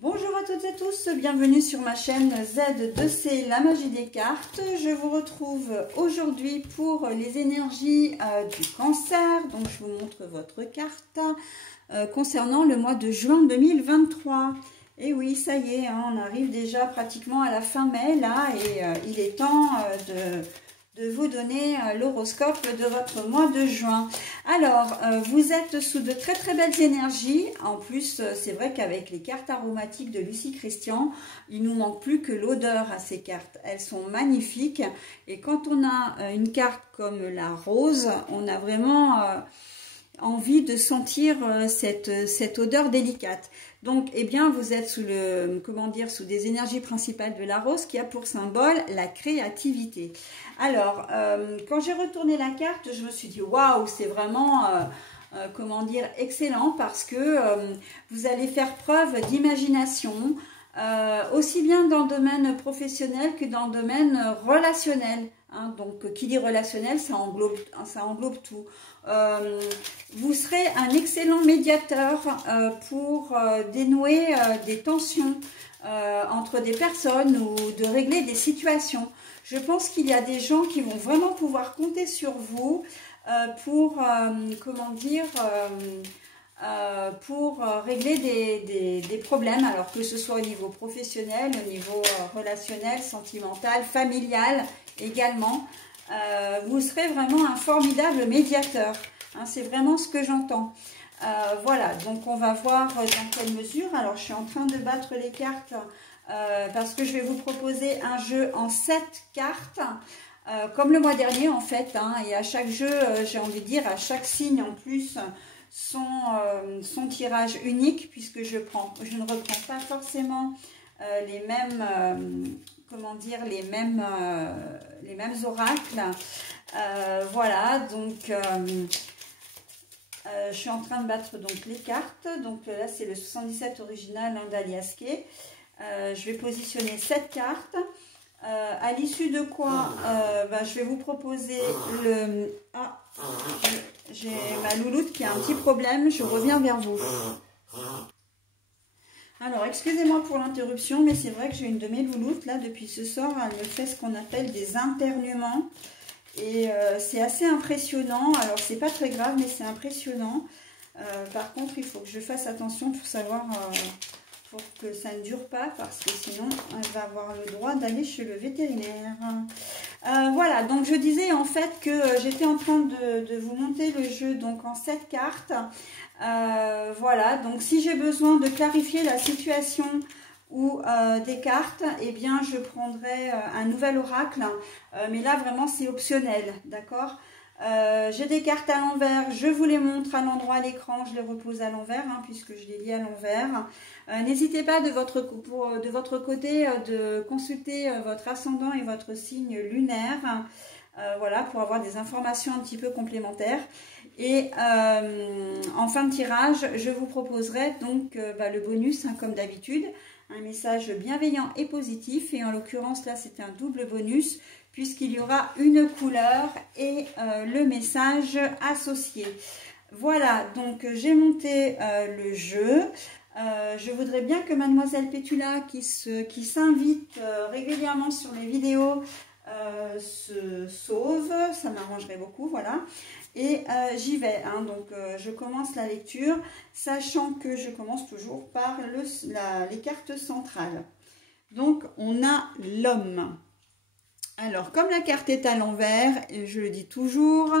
Bonjour à toutes et tous, bienvenue sur ma chaîne Z2C, la magie des cartes. Je vous retrouve aujourd'hui pour les énergies du cancer. Donc je vous montre votre carte concernant le mois de juin 2023. Et oui, ça y est, hein, on arrive déjà pratiquement à la fin mai là et il est temps de vous donner l'horoscope de votre mois de juin. Alors, vous êtes sous de très très belles énergies. En plus, c'est vrai qu'avec les cartes aromatiques de Lucie Christian, il nous manque plus que l'odeur à ces cartes. Elles sont magnifiques. Et quand on a une carte comme la rose, on a vraiment envie de sentir cette odeur délicate. Donc, eh bien, vous êtes sous sous des énergies principales de la rose qui a pour symbole la créativité. Alors, quand j'ai retourné la carte, je me suis dit, waouh, c'est vraiment, excellent parce que vous allez faire preuve d'imagination, aussi bien dans le domaine professionnel que dans le domaine relationnel. Hein, donc, qui dit relationnel, ça englobe tout. Vous serez un excellent médiateur pour dénouer des tensions entre des personnes ou de régler des situations. Je pense qu'il y a des gens qui vont vraiment pouvoir compter sur vous pour régler des problèmes, alors que ce soit au niveau professionnel, au niveau relationnel, sentimental, familial également. Vous serez vraiment un formidable médiateur. Hein, c'est vraiment ce que j'entends. Voilà, donc on va voir dans quelle mesure. Alors, je suis en train de battre les cartes parce que je vais vous proposer un jeu en 7 cartes. Comme le mois dernier en fait, hein, et à chaque jeu, j'ai envie de dire, à chaque signe en plus, son tirage unique, puisque je ne reprends pas forcément les mêmes, les mêmes oracles. Voilà, donc je suis en train de battre donc les cartes. Donc là, c'est le 77 original hein, d'Alias Kay. Je vais positionner 7 cartes. À l'issue de quoi je vais vous proposer le... Ah, j'ai ma louloute qui a un petit problème, je reviens vers vous. Alors, excusez-moi pour l'interruption, mais c'est vrai que j'ai une de mes louloutes, là, depuis ce soir, elle me fait ce qu'on appelle des internements. Et c'est assez impressionnant. Alors, c'est pas très grave, mais c'est impressionnant. Par contre, il faut que je fasse attention pour savoir... pour que ça ne dure pas, parce que sinon elle va avoir le droit d'aller chez le vétérinaire. Voilà, donc je disais en fait que j'étais en train de vous monter le jeu donc en 7 cartes. Voilà, donc si j'ai besoin de clarifier la situation ou des cartes, eh bien je prendrai un nouvel oracle, mais là vraiment c'est optionnel, d'accord? J'ai des cartes à l'envers, je vous les montre à l'endroit à l'écran, je les repose à l'envers hein, puisque je les lis à l'envers. N'hésitez pas de votre côté de consulter votre ascendant et votre signe lunaire, voilà, pour avoir des informations un petit peu complémentaires. Et en fin de tirage, je vous proposerai donc le bonus hein, comme d'habitude, un message bienveillant et positif, et en l'occurrence là c'est un double bonus puisqu'il y aura une couleur et le message associé. Voilà, donc j'ai monté le jeu. Je voudrais bien que Mademoiselle Pétula, qui s'invite régulièrement sur les vidéos, se sauve. Ça m'arrangerait beaucoup, voilà. Et j'y vais, hein, donc je commence la lecture, sachant que je commence toujours par les cartes centrales. Donc, on a l'homme. Alors, comme la carte est à l'envers, et je le dis toujours,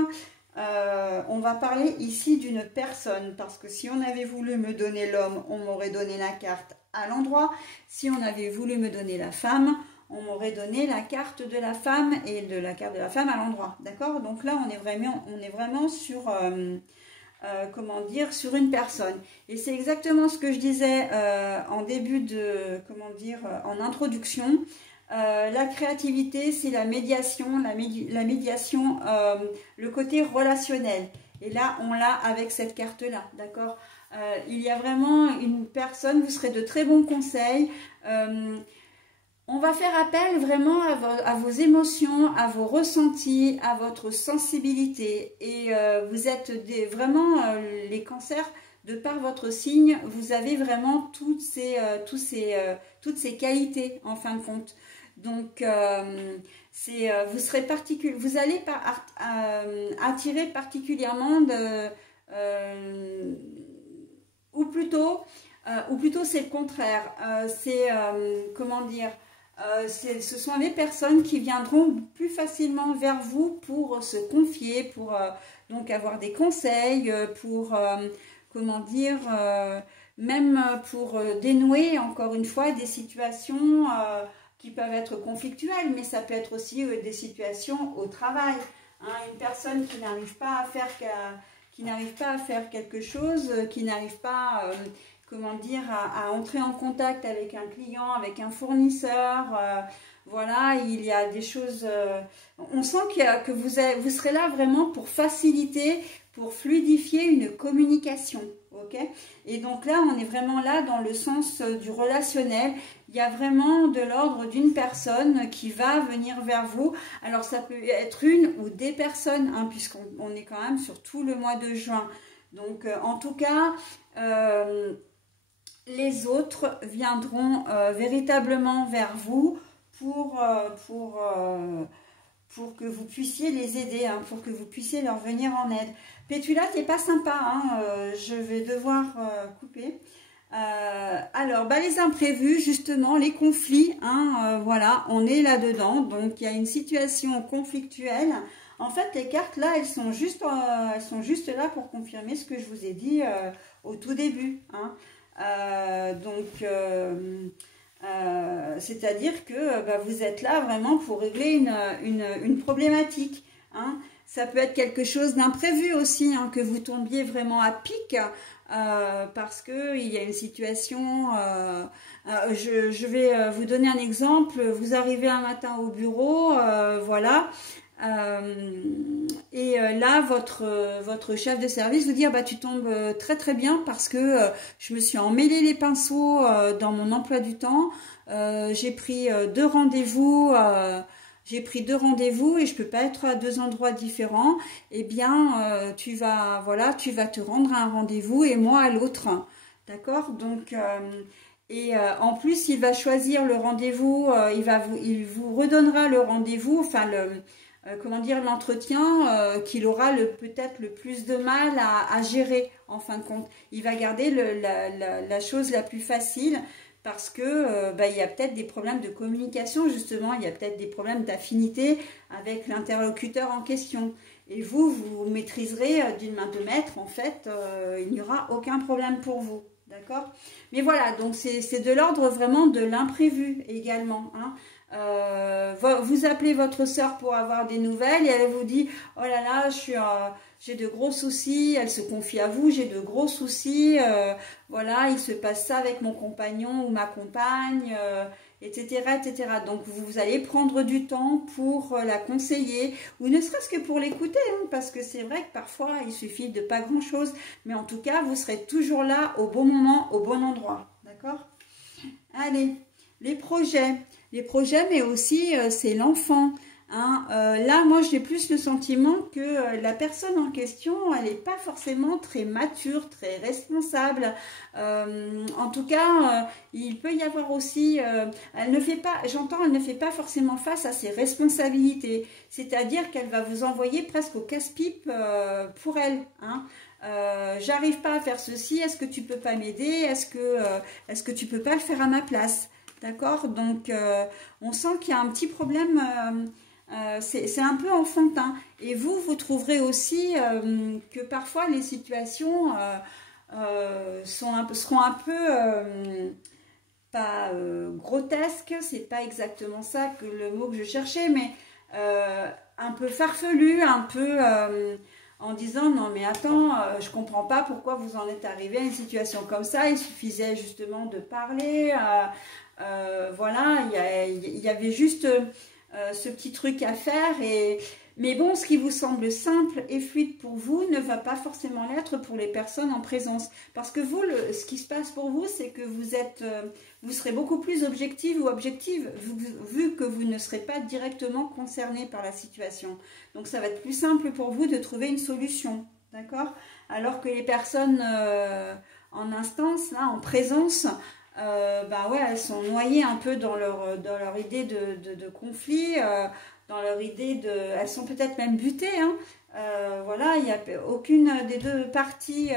on va parler ici d'une personne, parce que si on avait voulu me donner l'homme, on m'aurait donné la carte à l'endroit. Si on avait voulu me donner la femme, on m'aurait donné la carte de la femme et de la carte de la femme à l'endroit. D'accord? Donc là, on est vraiment sur, sur une personne. Et c'est exactement ce que je disais en début de, en introduction. La créativité, c'est la médiation, le côté relationnel. Et là, on l'a avec cette carte-là, d'accord? Il y a vraiment une personne, vous serez de très bons conseils. On va faire appel vraiment à vos émotions, à vos ressentis, à votre sensibilité. Et vous êtes vraiment les cancers de par votre signe, vous avez vraiment toutes ces qualités en fin de compte. Donc, vous allez attirer particulièrement ou plutôt c'est le contraire. Comment dire, ce sont des personnes qui viendront plus facilement vers vous pour se confier, pour donc avoir des conseils, pour comment dire, même pour dénouer encore une fois des situations qui peuvent être conflictuelles, mais ça peut être aussi des situations au travail. Hein, une personne qui n'arrive pas à faire quelque chose, qui n'arrive pas comment dire, à entrer en contact avec un client, avec un fournisseur. Voilà, il y a des choses... on sent que vous serez là vraiment pour faciliter, pour fluidifier une communication. Ok? Et donc là, on est vraiment là dans le sens du relationnel. Il y a vraiment de l'ordre d'une personne qui va venir vers vous. Alors, ça peut être une ou des personnes, hein, puisqu'on est quand même sur tout le mois de juin. Donc, en tout cas... les autres viendront véritablement vers vous pour que vous puissiez les aider, hein, pour que vous puissiez leur venir en aide. Pétula, t'es pas sympa, hein, je vais devoir couper. Alors, les imprévus, justement, les conflits, hein, voilà, on est là-dedans. Donc, il y a une situation conflictuelle. En fait, les cartes, là, elles sont juste là pour confirmer ce que je vous ai dit au tout début, hein. C'est-à-dire que vous êtes là vraiment pour régler une problématique, hein. Ça peut être quelque chose d'imprévu aussi, hein, que vous tombiez vraiment à pic parce qu'il y a une situation... je vais vous donner un exemple. Vous arrivez un matin au bureau, voilà... là votre chef de service vous dit tu tombes très très bien parce que je me suis emmêlé les pinceaux dans mon emploi du temps, j'ai pris deux rendez-vous et je peux pas être à deux endroits différents. Eh bien tu vas te rendre à un rendez-vous et moi à l'autre, d'accord? Donc en plus il va choisir le rendez-vous, il vous redonnera le rendez-vous, enfin comment dire, l'entretien qu'il aura peut-être le plus de mal à gérer en fin de compte. Il va garder la chose la plus facile parce que il y a peut-être des problèmes de communication, justement, il y a peut-être des problèmes d'affinité avec l'interlocuteur en question. Et vous maîtriserez d'une main de maître, en fait, il n'y aura aucun problème pour vous. D'accord? Mais voilà, donc c'est de l'ordre vraiment de l'imprévu également, hein. Vous appelez votre soeur pour avoir des nouvelles et elle vous dit oh là là, j'ai de gros soucis. Elle se confie à vous, j'ai de gros soucis, voilà, il se passe ça avec mon compagnon ou ma compagne, etc., etc. Donc vous allez prendre du temps pour la conseiller ou ne serait-ce que pour l'écouter, hein, parce que c'est vrai que parfois il suffit de pas grand chose, mais en tout cas vous serez toujours là au bon moment, au bon endroit. D'accord? Allez, les projets, mais aussi c'est l'enfant, hein. Là, moi, j'ai plus le sentiment que la personne en question, elle n'est pas forcément très mature, très responsable. En tout cas, il peut y avoir aussi, elle ne fait pas forcément face à ses responsabilités. C'est-à-dire qu'elle va vous envoyer presque au casse-pipe pour elle, hein. J'arrive pas à faire ceci, est-ce que tu peux pas m'aider, est-ce que tu peux pas le faire à ma place? D'accord? Donc, on sent qu'il y a un petit problème, c'est un peu enfantin. Et vous trouverez aussi que parfois les situations seront un peu, pas grotesques, c'est pas exactement ça que le mot que je cherchais, mais un peu farfelu, un peu... en disant non mais attends, je comprends pas pourquoi vous en êtes arrivé à une situation comme ça, il suffisait justement de parler, voilà, il y avait juste ce petit truc à faire, mais bon, ce qui vous semble simple et fluide pour vous ne va pas forcément l'être pour les personnes en présence, parce que vous, ce qui se passe pour vous, c'est que vous serez beaucoup plus objective ou objective, vu que vous ne serez pas directement concerné par la situation. Donc ça va être plus simple pour vous de trouver une solution, d'accord? alors que les personnes en instance, là, en présence, bah ouais, elles sont noyées un peu dans leur idée de conflit, dans leur idée de... Elles sont peut-être même butées, hein. Voilà, il y a aucune des deux parties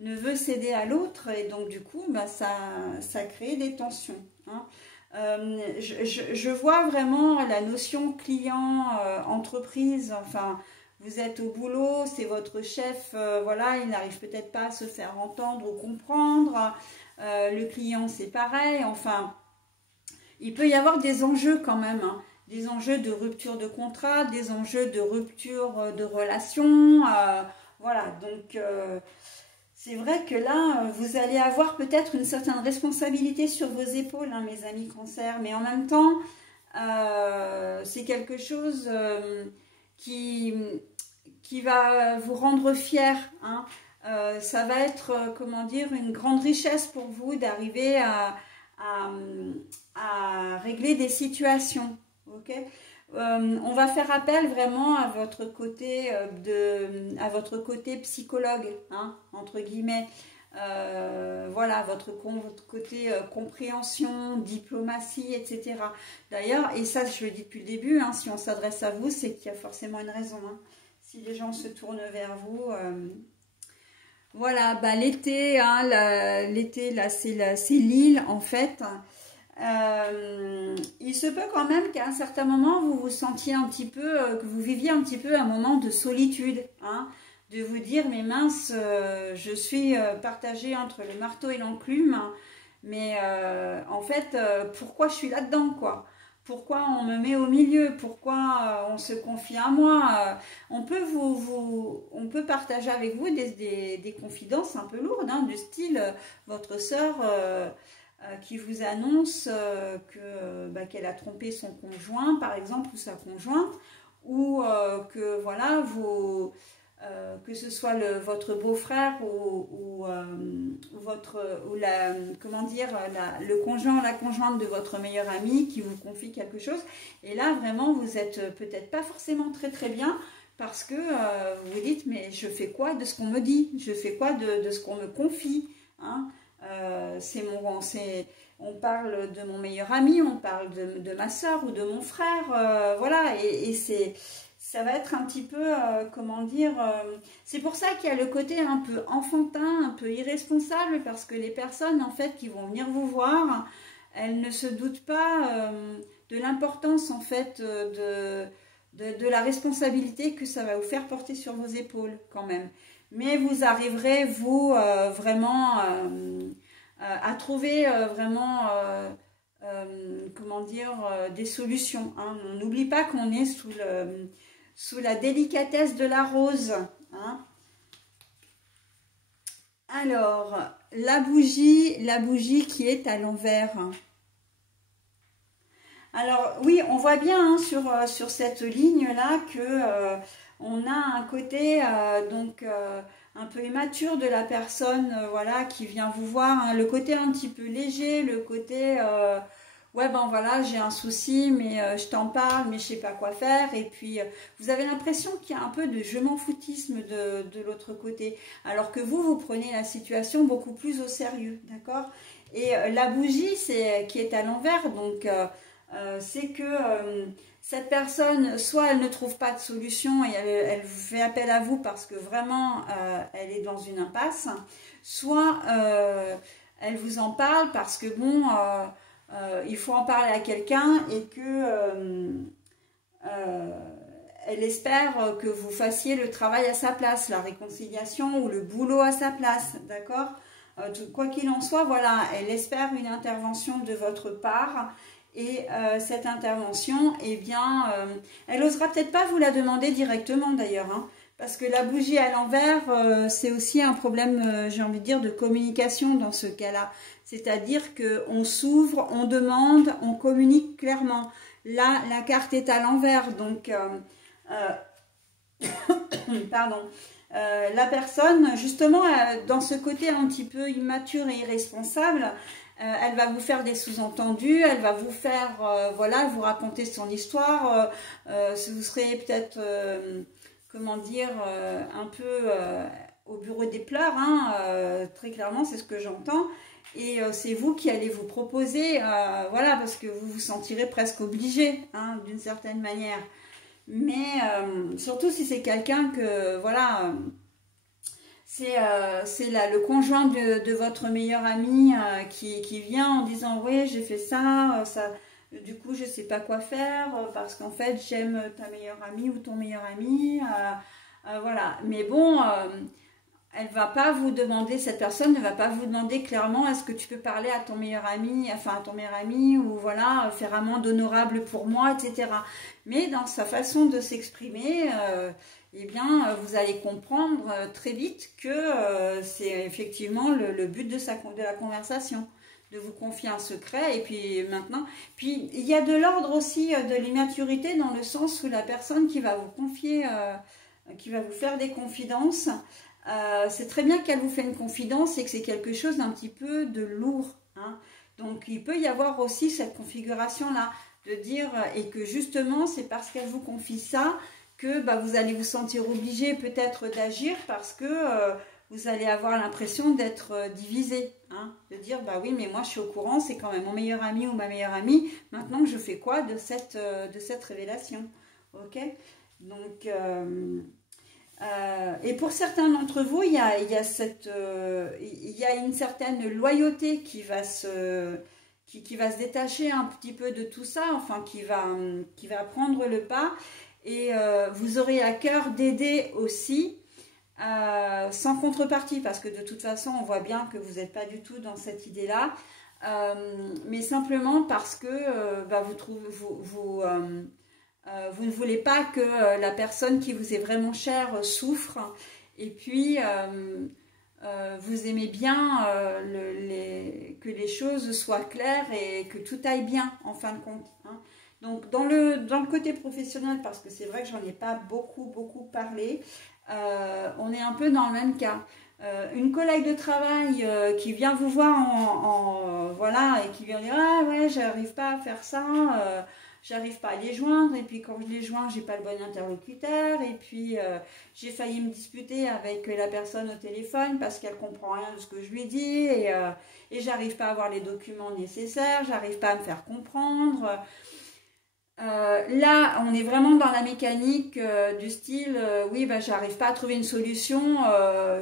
ne veut céder à l'autre, et donc du coup, bah, ça crée des tensions, hein. Je vois vraiment la notion client, entreprise, enfin, vous êtes au boulot, c'est votre chef, voilà, il n'arrive peut-être pas à se faire entendre ou comprendre, le client c'est pareil, enfin, il peut y avoir des enjeux quand même, hein, des enjeux de rupture de contrat, des enjeux de rupture de relation, voilà, donc c'est vrai que là, vous allez avoir peut-être une certaine responsabilité sur vos épaules, hein, mes amis Cancer, mais en même temps, c'est quelque chose qui va vous rendre fier, hein. Ça va être, comment dire, une grande richesse pour vous d'arriver à régler des situations, ok. On va faire appel vraiment à votre côté à votre côté psychologue, hein, entre guillemets. Voilà, votre côté compréhension, diplomatie, etc. D'ailleurs, et ça je le dis depuis le début, hein, si on s'adresse à vous, c'est qu'il y a forcément une raison, hein. Si les gens se tournent vers vous, voilà, bah, l'été, hein, l'été là c'est l'île en fait. Il se peut quand même qu'à un certain moment vous vous sentiez un petit peu, que vous viviez un petit peu un moment de solitude, hein, de vous dire mais mince, je suis partagée entre le marteau et l'enclume, hein, mais en fait pourquoi je suis là-dedans, quoi? Pourquoi on me met au milieu? Pourquoi on se confie à moi? On peut on peut partager avec vous des confidences un peu lourdes, hein, du style votre sœur qui vous annonce qu'elle a trompé son conjoint, par exemple, ou sa conjointe, ou que voilà, que ce soit votre beau-frère ou comment dire, le conjoint ou la conjointe de votre meilleur ami qui vous confie quelque chose. Et là, vraiment, vous êtes peut-être pas forcément très très bien parce que vous vous dites, mais je fais quoi de ce qu'on me dit? Je fais quoi de ce qu'on me confie, hein? On parle de mon meilleur ami, on parle de ma soeur ou de mon frère, voilà, et ça va être un petit peu, comment dire, c'est pour ça qu'il y a le côté un peu enfantin, un peu irresponsable, parce que les personnes en fait qui vont venir vous voir, elles ne se doutent pas de l'importance en fait de la responsabilité que ça va vous faire porter sur vos épaules quand même. Mais vous arriverez, vous, vraiment à trouver vraiment, comment dire, des solutions, hein. On n'oublie pas qu'on est sous la délicatesse de la rose, hein. Alors, la bougie qui est à l'envers. Alors, oui, on voit bien, hein, sur cette ligne-là que on a un côté donc un peu immature de la personne, voilà, qui vient vous voir, hein, le côté un petit peu léger, le côté ouais, ben voilà, j'ai un souci, mais je t'en parle, mais je sais pas quoi faire. Et puis vous avez l'impression qu'il y a un peu de je m'en foutisme de l'autre côté, alors que vous prenez la situation beaucoup plus au sérieux, d'accord. Et la bougie qui est à l'envers, donc c'est que cette personne, soit elle ne trouve pas de solution et elle fait appel à vous parce que vraiment elle est dans une impasse, soit elle vous en parle parce que bon, il faut en parler à quelqu'un et que elle espère que vous fassiez le travail à sa place, la réconciliation ou le boulot à sa place, d'accord. Quoi qu'il en soit, voilà, elle espère une intervention de votre part. Et cette intervention, eh bien, elle n'osera peut-être pas vous la demander directement d'ailleurs, hein, parce que la bougie à l'envers, c'est aussi un problème, j'ai envie de dire, de communication dans ce cas-là. C'est-à-dire qu'on s'ouvre, on demande, on communique clairement. Là, la carte est à l'envers, donc, pardon. La personne, justement, dans ce côté un petit peu immature et irresponsable, elle va vous faire des sous-entendus, elle va vous faire, voilà, vous raconter son histoire. Vous serez peut-être, comment dire, un peu au bureau des pleurs, hein, très clairement, c'est ce que j'entends. Et c'est vous qui allez vous proposer, voilà, parce que vous vous sentirez presque obligé, hein, d'une certaine manière. Mais surtout si c'est quelqu'un que, voilà, c'est le conjoint de votre meilleur ami qui vient en disant, oui, j'ai fait ça, du coup, je sais pas quoi faire, parce qu'en fait, j'aime ta meilleure amie ou ton meilleur ami, voilà. Mais bon... elle va pas vous demander, cette personne ne va pas vous demander clairement est-ce que tu peux parler à ton meilleur ami, enfin à ton meilleur ami, ou voilà, faire amende honorable pour moi, etc. Mais dans sa façon de s'exprimer, eh bien, vous allez comprendre très vite que c'est effectivement le but de la conversation, de vous confier un secret. Et puis maintenant, puis il y a de l'ordre aussi de l'immaturité dans le sens où la personne qui va vous confier, qui va vous faire des confidences, c'est très bien qu'elle vous fait une confidence et que c'est quelque chose d'un petit peu de lourd, hein. Donc il peut y avoir aussi cette configuration-là, de dire, et que justement c'est parce qu'elle vous confie ça que bah, vous allez vous sentir obligé peut-être d'agir parce que vous allez avoir l'impression d'être divisé, hein, de dire bah oui mais moi je suis au courant, c'est quand même mon meilleur ami ou ma meilleure amie, maintenant je fais quoi de cette révélation, ok? Donc... et pour certains d'entre vous, il y a une certaine loyauté qui va se détacher un petit peu de tout ça, enfin qui va prendre le pas. Et vous aurez à cœur d'aider aussi, sans contrepartie, parce que de toute façon, on voit bien que vous n'êtes pas du tout dans cette idée-là, mais simplement parce que bah, vous ne voulez pas que la personne qui vous est vraiment chère souffre. Et puis, vous aimez bien que les choses soient claires et que tout aille bien, en fin de compte, hein. Donc, dans le côté professionnel, parce que c'est vrai que j'en ai pas beaucoup parlé, on est un peu dans le même cas. Une collègue de travail qui vient vous voir voilà, et qui vient dire « Ah ouais, j'arrive pas à faire ça j'arrive pas à les joindre, et puis quand je les joins, j'ai pas le bon interlocuteur, et puis j'ai failli me disputer avec la personne au téléphone parce qu'elle comprend rien de ce que je lui dis, et j'arrive pas à avoir les documents nécessaires, j'arrive pas à me faire comprendre. » Là, on est vraiment dans la mécanique du style, oui, bah, j'arrive pas à trouver une solution,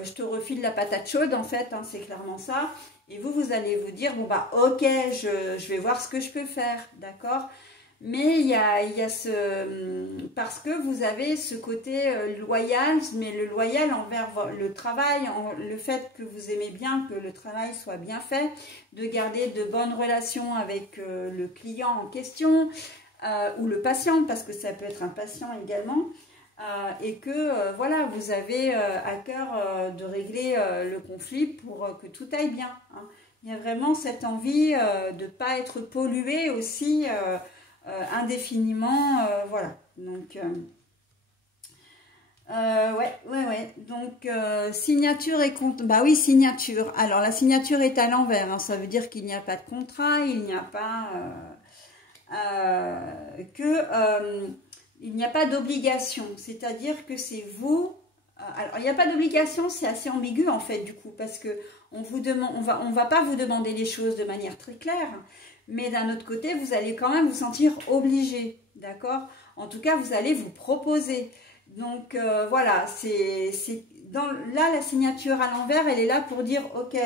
je te refile la patate chaude, en fait, hein, c'est clairement ça. Et vous allez vous dire, bon, bah, ok, je vais voir ce que je peux faire, d'accord? Mais il y a parce que vous avez ce côté loyal, mais le loyal envers le travail, le fait que vous aimez bien que le travail soit bien fait, de garder de bonnes relations avec le client en question, ou le patient, parce que ça peut être un patient également, et que voilà, vous avez à cœur de régler le conflit pour que tout aille bien, hein. Il y a vraiment cette envie de ne pas être pollué aussi indéfiniment, voilà. Donc, ouais. Donc, signature et compte. Bah oui, signature. Alors, la signature est à l'envers, hein. Ça veut dire qu'il n'y a pas de contrat, il n'y a pas il n'y a pas d'obligation. C'est-à-dire que c'est vous. Alors, il n'y a pas d'obligation, c'est assez ambigu en fait, du coup, parce que on va pas vous demander les choses de manière très claire. Mais d'un autre côté, vous allez quand même vous sentir obligé, d'accord? En tout cas, vous allez vous proposer. Donc, voilà, là, la signature à l'envers, elle est là pour dire, ok,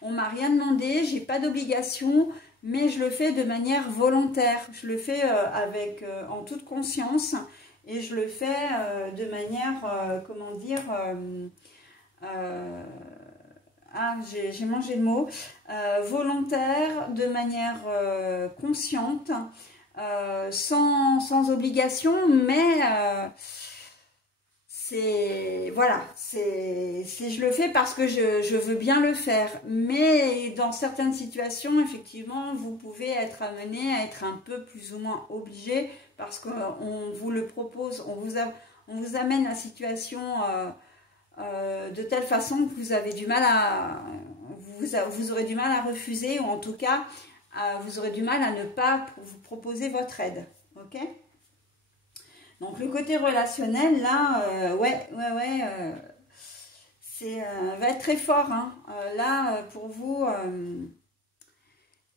on m'a rien demandé, j'ai pas d'obligation, mais je le fais de manière volontaire. Je le fais en toute conscience, et je le fais de manière, comment dire... j'ai mangé le mot, volontaire, de manière consciente, sans obligation, mais voilà, je le fais parce que je veux bien le faire. Mais dans certaines situations, effectivement, vous pouvez être amené à être un peu plus ou moins obligé parce qu'on vous le propose, on vous amène la situation de telle façon que vous avez du mal vous aurez du mal à refuser, ou en tout cas vous aurez du mal à ne pas vous proposer votre aide, ok? Donc le côté relationnel là, va être très fort, hein. Là, pour vous.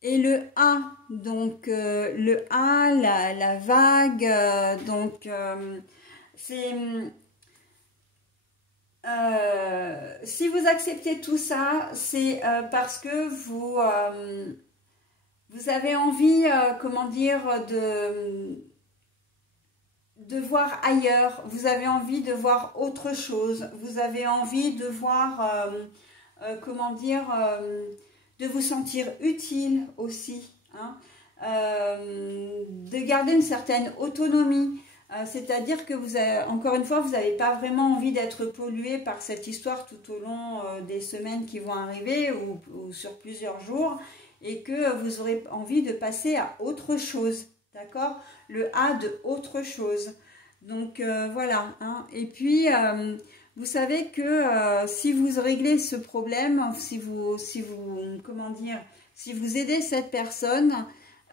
Et le A, donc le A, la vague, donc c'est... si vous acceptez tout ça, c'est parce que vous avez envie, comment dire, de voir ailleurs, vous avez envie de voir autre chose, vous avez envie de voir, comment dire, de vous sentir utile aussi, hein, de garder une certaine autonomie. C'est-à-dire que vous avez, encore une fois, vous n'avez pas vraiment envie d'être pollué par cette histoire tout au long des semaines qui vont arriver ou sur plusieurs jours et que vous aurez envie de passer à autre chose, d'accord? Le A de autre chose. Donc voilà, hein. Et puis vous savez que si vous réglez ce problème, si vous comment dire, si vous aidez cette personne,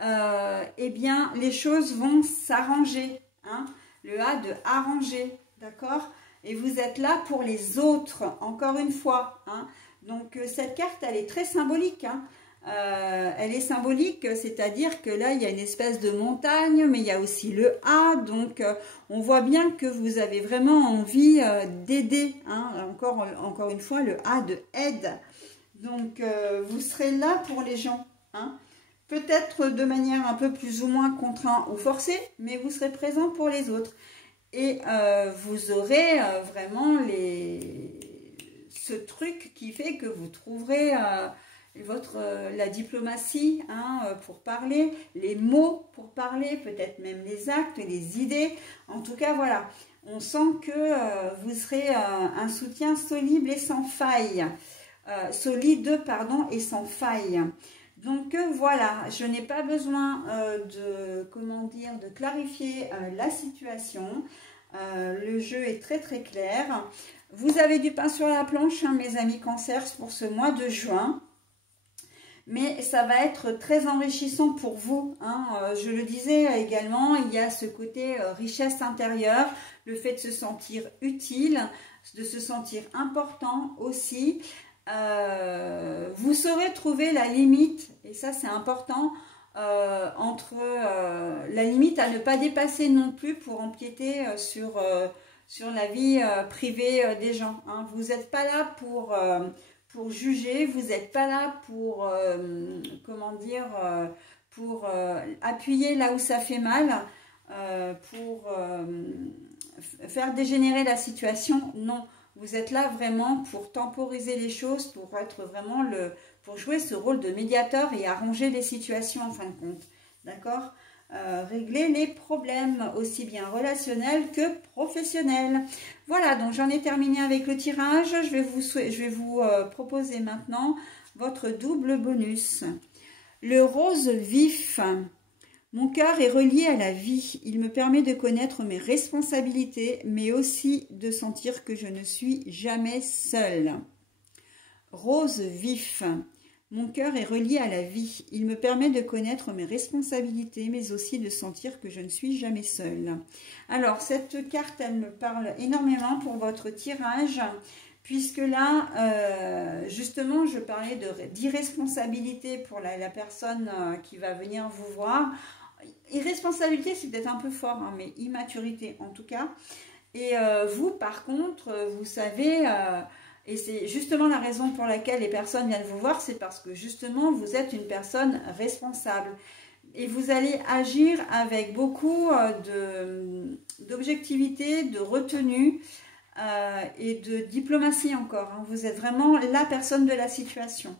eh bien les choses vont s'arranger. Hein, le A de arranger, d'accord? Et vous êtes là pour les autres, encore une fois. Hein. Donc cette carte, elle est très symbolique. Hein. Elle est symbolique, c'est-à-dire que là, il y a une espèce de montagne, mais il y a aussi le A. Donc on voit bien que vous avez vraiment envie d'aider. Hein. Encore une fois, le A de aide. Donc vous serez là pour les gens. Hein. Peut-être de manière un peu plus ou moins contrainte ou forcée, mais vous serez présent pour les autres. Et vous aurez vraiment ce truc qui fait que vous trouverez la diplomatie, hein, pour parler, les mots pour parler, peut-être même les actes, les idées. En tout cas, voilà, on sent que vous serez un soutien solide et sans faille. Solide, pardon, et sans faille. Donc voilà, je n'ai pas besoin de clarifier la situation. Le jeu est très très clair. Vous avez du pain sur la planche, hein, mes amis Cancer, pour ce mois de juin. Mais ça va être très enrichissant pour vous. Hein. Je le disais également, il y a ce côté richesse intérieure, le fait de se sentir utile, de se sentir important aussi. Vous saurez trouver la limite, et ça c'est important, entre la limite à ne pas dépasser non plus pour empiéter sur la vie privée des gens. Hein. Vous n'êtes pas là pour juger, vous n'êtes pas là pour, comment dire, pour appuyer là où ça fait mal, pour faire dégénérer la situation, non. Vous êtes là vraiment pour temporiser les choses, pour être vraiment pour jouer ce rôle de médiateur et arranger les situations en fin de compte. D'accord? Régler les problèmes aussi bien relationnels que professionnels. Voilà, donc j'en ai terminé avec le tirage. Je vais vous proposer maintenant votre double bonus. Le rose vif. Mon cœur est relié à la vie. Il me permet de connaître mes responsabilités, mais aussi de sentir que je ne suis jamais seule. Rose vif. Mon cœur est relié à la vie. Il me permet de connaître mes responsabilités, mais aussi de sentir que je ne suis jamais seule. Alors, cette carte, elle me parle énormément pour votre tirage, puisque là, justement, je parlais d'irresponsabilité pour la personne qui va venir vous voir. Irresponsabilité, c'est peut-être un peu fort, hein, mais immaturité en tout cas. Et vous, par contre, vous savez, et c'est justement la raison pour laquelle les personnes viennent vous voir, c'est parce que justement, vous êtes une personne responsable. Et vous allez agir avec beaucoup d'objectivité, de retenue et de diplomatie encore. Hein. Vous êtes vraiment la personne de la situation.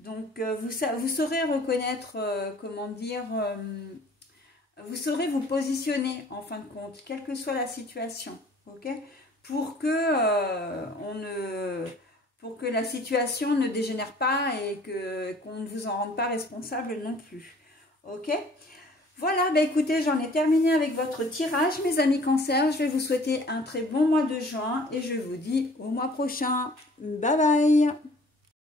Donc, vous saurez reconnaître, comment dire... vous saurez vous positionner en fin de compte, quelle que soit la situation, ok? Pour que la situation ne dégénère pas et qu'on ne vous en rende pas responsable non plus, ok? Voilà, bah écoutez, j'en ai terminé avec votre tirage, mes amis Cancer. Je vais vous souhaiter un très bon mois de juin et je vous dis au mois prochain. Bye bye!